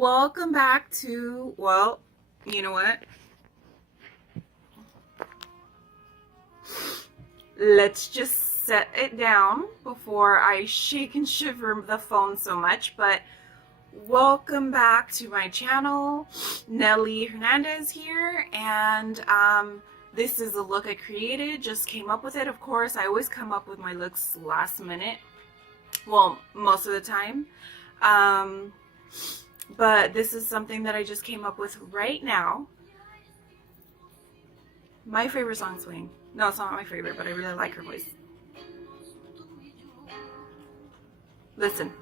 Welcome back to, well, you know what? Let's just set it down before I shake and shiver the phone so much. But welcome back to my channel. Nelly Hernandez here, and this is a look I created, just came up with it. Of course, I always come up with my looks last minute. Well, most of the time. But this is something that I just came up with right now. My favorite song, Swing. No, it's not my favorite, but I really like her voice. Listen.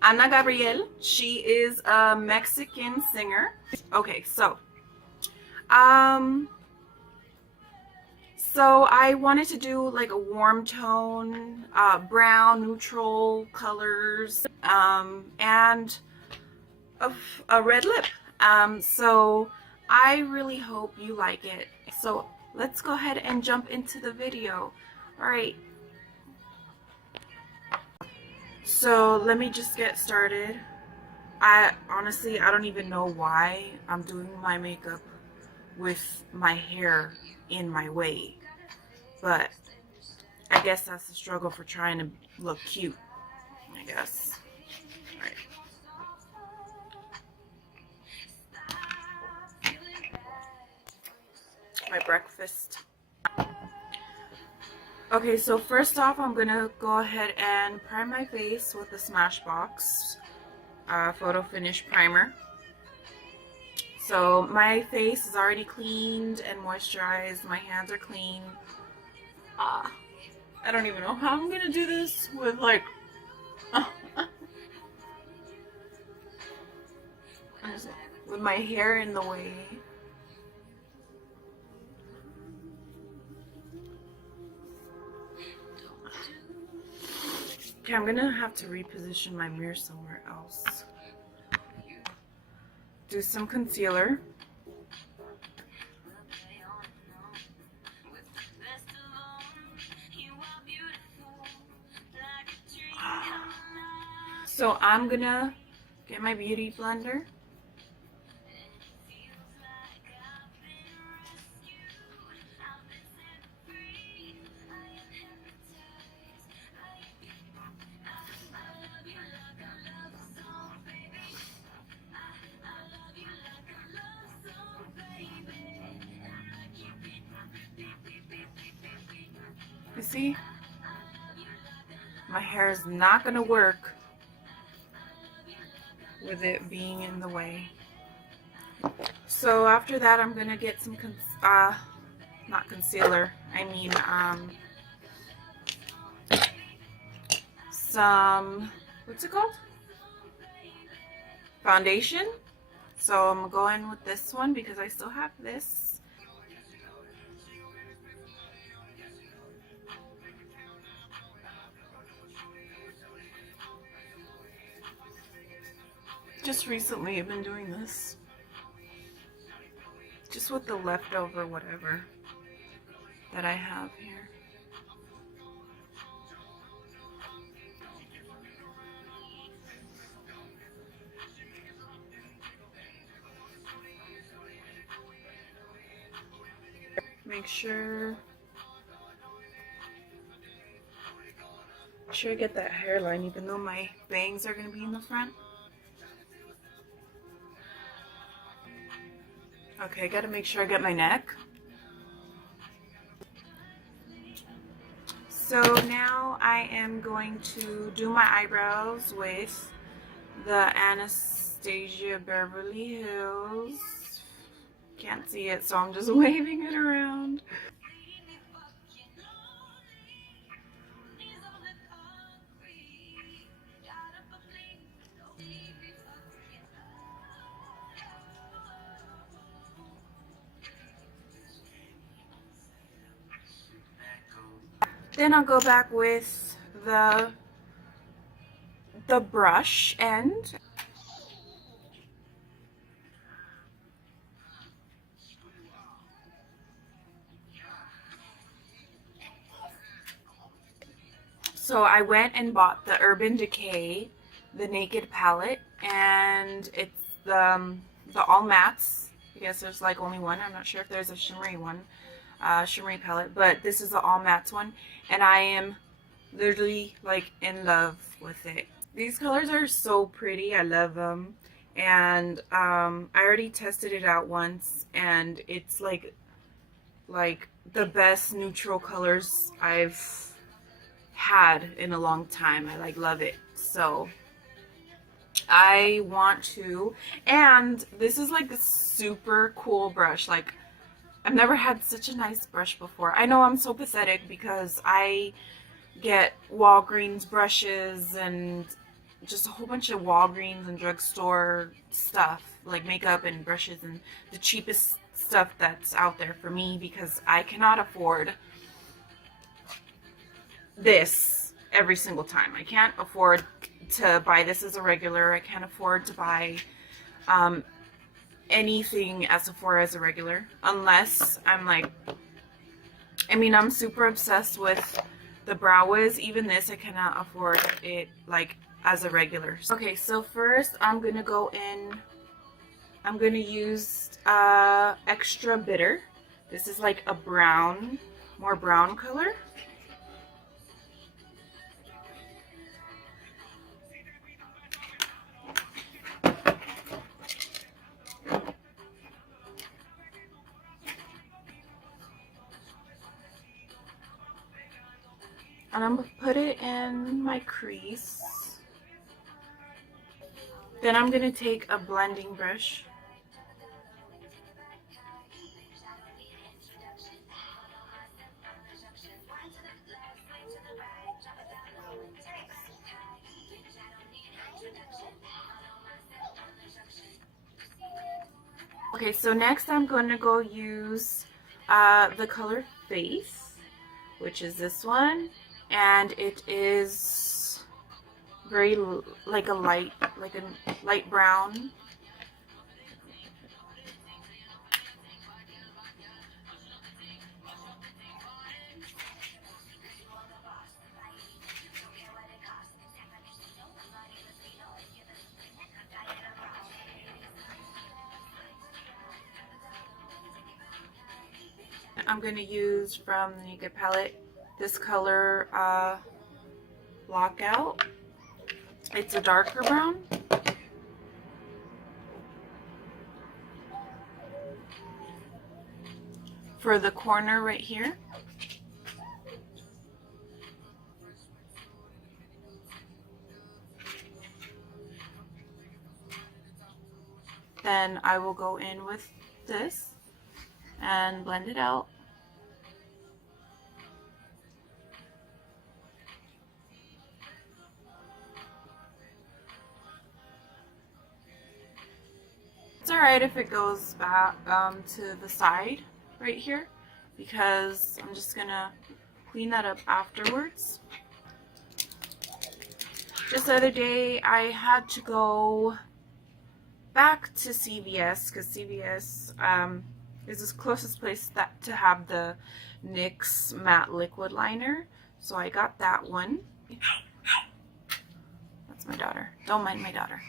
Ana Gabriel, she is a Mexican singer. Okay, so I wanted to do like a warm tone, brown, neutral colors, and a red lip. So I really hope you like it. So let's go ahead and jump into the video. All right. So let me just get started. Honestly, I don't even know why I'm doing my makeup with my hair in my way. But I guess that's the struggle for trying to look cute, I guess. All right. My breakfast. Okay, so first off, I'm gonna go ahead and prime my face with the Smashbox Photo Finish Primer. So my face is already cleaned and moisturized. My hands are clean. I don't even know how I'm gonna do this with like with my hair in the way. Okay, I'm gonna have to reposition my mirror somewhere else. Do some concealer. So I'm gonna get my beauty blender. You see? My hair is not gonna work with it being in the way. So after that, I'm gonna get some not concealer, I mean some, what's it called? Foundation. So I'm going with this one because I still have this. Just recently I've been doing this. Just with the leftover whatever that I have here. Make sure I get that hairline, even though my bangs are gonna be in the front. Okay, gotta make sure I get my neck. So now I am going to do my eyebrows with the Anastasia Beverly Hills. Can't see it, so I'm just waving it around. Then I'll go back with the brush end. So I went and bought the Urban Decay, the Naked palette, and it's the all mattes. I guess there's like only one. I'm not sure if there's a shimmery one, shimmery palette, but this is the all mattes one, and I am literally like in love with it. These colors are so pretty. I love them, and I already tested it out once, and it's like the best neutral colors I've had in a long time. I like love it. So I want to, and this is like a super cool brush. Like, I've never had such a nice brush before. I know I'm so pathetic because I get Walgreens brushes and just a whole bunch of Walgreens and drugstore stuff, like makeup and brushes, and the cheapest stuff that's out there for me because I cannot afford this every single time. I can't afford to buy this as a regular. I can't afford to buy anything at Sephora as a regular unless I'm like, I mean, I'm super obsessed with the Brow Wiz. Even this, I cannot afford it like as a regular. Okay, so first I'm gonna go in, I'm gonna use Extra Bitter. This is like a brown, more brown color. And I'm gonna put it in my crease. Then I'm gonna take a blending brush. Okay, so next I'm going to go use the color Face, which is this one, and it is very like a light brown. I'm going to use from the Naked palette this color Lockout. It's a darker brown. For the corner right here. Then I will go in with this and blend it out. It's alright if it goes back to the side right here, because I'm just gonna clean that up afterwards. Just the other day I had to go back to CVS because CVS is the closest place that to have the NYX matte liquid liner, so I got that one. That's my daughter. Don't mind my daughter.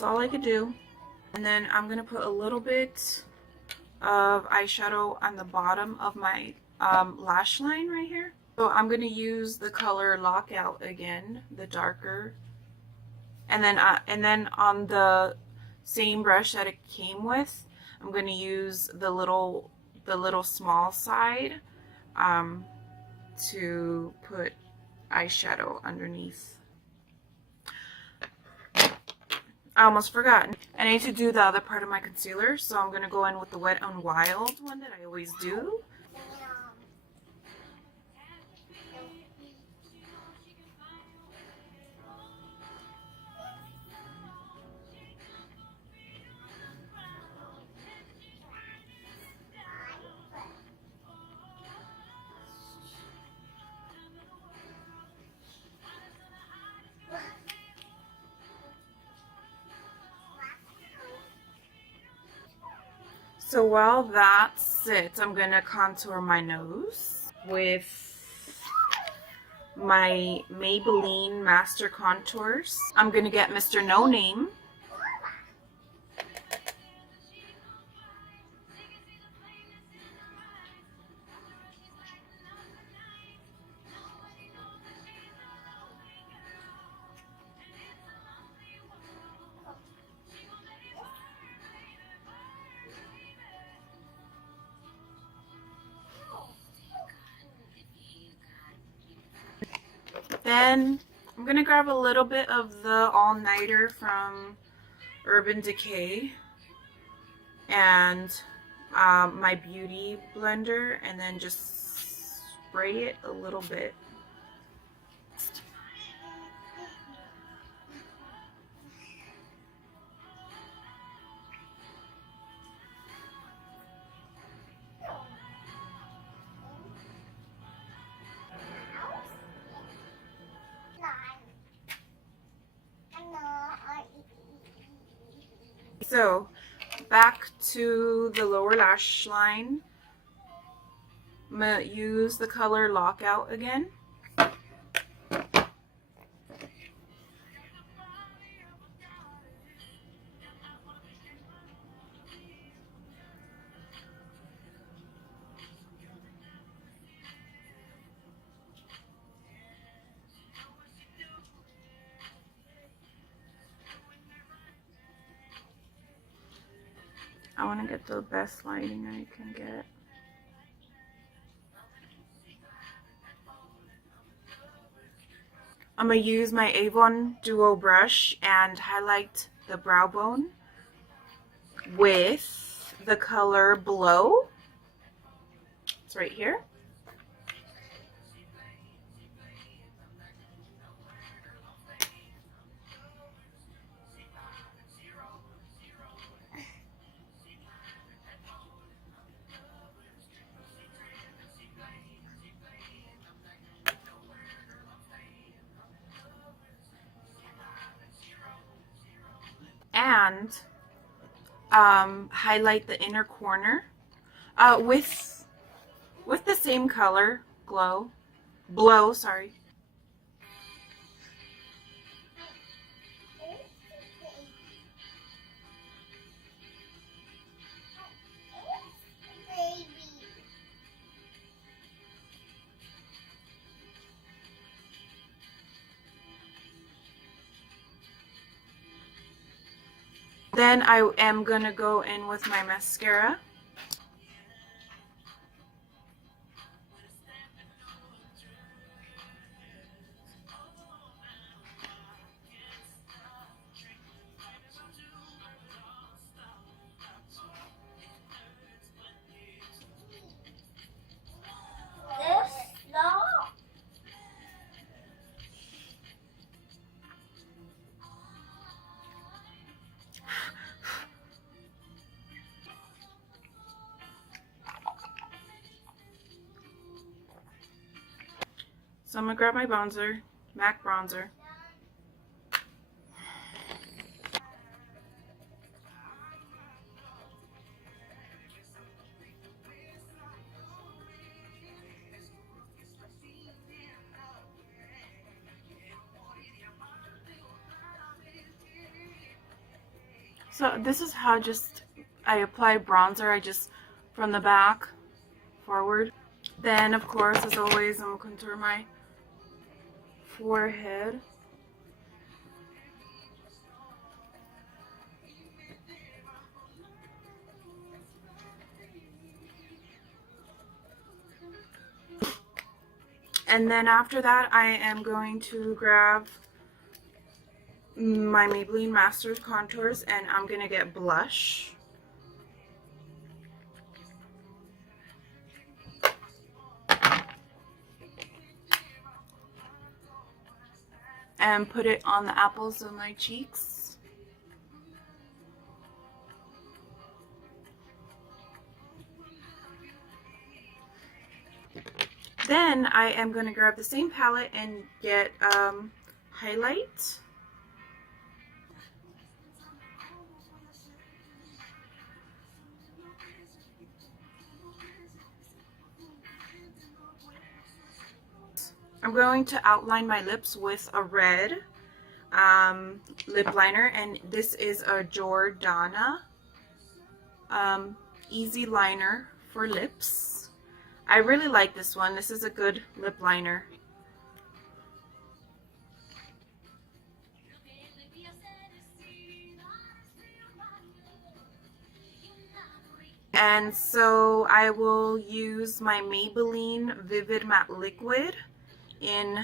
That's all I could do. And then I'm going to put a little bit of eyeshadow on the bottom of my lash line right here. So I'm going to use the color Lockout again, the darker. And then on the same brush that it came with, I'm going to use the little small side to put eyeshadow underneath. I almost forgot. I need to do the other part of my concealer, so I'm going to go in with the Wet n Wild one that I always do. So while that sits, I'm going to contour my nose with my Maybelline Master Contours. I'm going to get Mr. No Name. Then I'm going to grab a little bit of the All Nighter from Urban Decay and my Beauty Blender, and then just spray it a little bit. So back to the lower lash line, I'm going to use the color Lockout again. I want to get the best lighting I can get. I'm going to use my Avon Duo brush and highlight the brow bone with the color Blow. It's right here. And highlight the inner corner with the same color, Blow, sorry. Then I am going to go in with my mascara. So I'm going to grab my bronzer, MAC bronzer. So this is how I apply bronzer. I just, from the back forward. Then of course, as always, I'm going to contour my forehead. And then after that, I am going to grab my Maybelline Masters Contours and I'm going to get blush. And put it on the apples of my cheeks. Then I am going to grab the same palette and get highlight. I'm going to outline my lips with a red lip liner, and this is a Jordana easy liner for lips. I really like this one. This is a good lip liner. And so I will use my Maybelline Vivid Matte Liquid in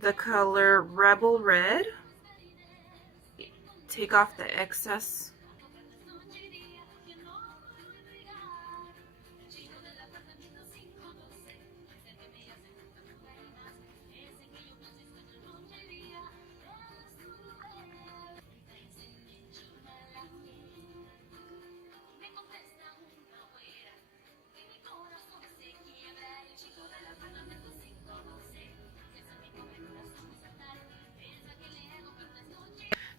the color Rebel Red. Take off the excess.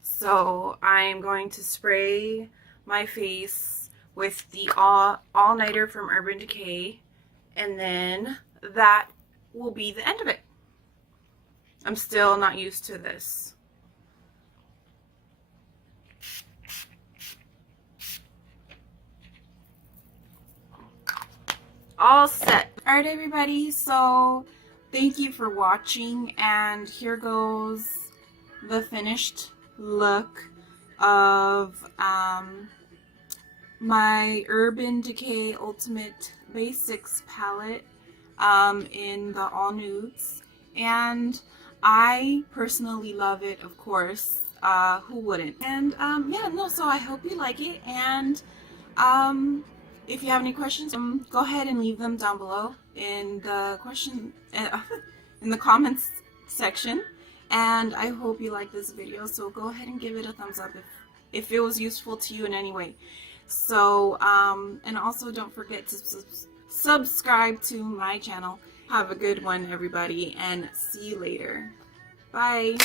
So I'm going to spray my face with the All-Nighter from Urban Decay, and then that will be the end of it. I'm still not used to this. All set. Alright everybody, so thank you for watching, and here goes the finished look of my Urban Decay Ultimate Basics palette in the all nudes, and I personally love it, of course. Who wouldn't? And yeah, no, so I hope you like it, and if you have any questions, go ahead and leave them down below in the in the comments section. And I hope you like this video, so go ahead and give it a thumbs up if it was useful to you in any way. So, and also don't forget to subscribe to my channel. Have a good one, everybody, and see you later. Bye.